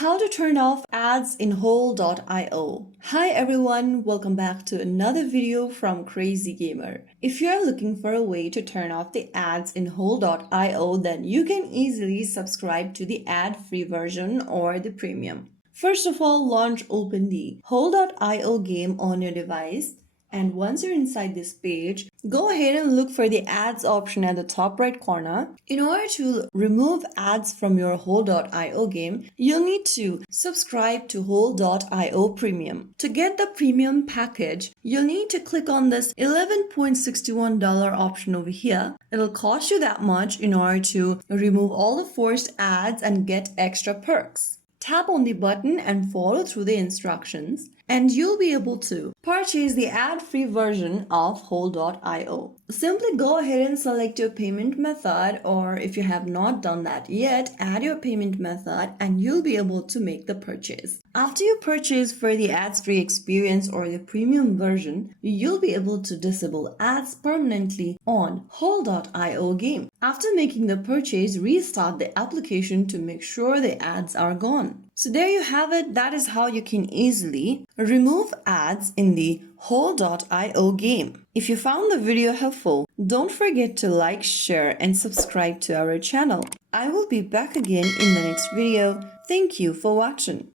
How to turn off ads in whole.io. Hi everyone, welcome back to another video from Crazy Gamer. If you're looking for a way to turn off the ads in whole.io, then you can easily subscribe to the ad-free version or the premium. First of all, open the whole.io game on your device. And once you're inside this page, go ahead and look for the ads option at the top right corner. In order to remove ads from your whole.io game, you'll need to subscribe to whole.io premium. To get the premium package, you'll need to click on this $11.61 option over here. It'll cost you that much in order to remove all the forced ads and get extra perks. Tap on the button and follow through the instructions, and you'll be able to purchase the ad-free version of whole.io. Simply go ahead and select your payment method, or if you have not done that yet, add your payment method and you'll be able to make the purchase. After you purchase for the ads-free experience or the premium version, you'll be able to disable ads permanently on whole.io game. After making the purchase, restart the application to make sure the ads are gone. So there you have it. That is how you can easily remove ads in the whole.io game. If you found the video helpful, don't forget to like, share, and subscribe to our channel. I will be back again in the next video. Thank you for watching.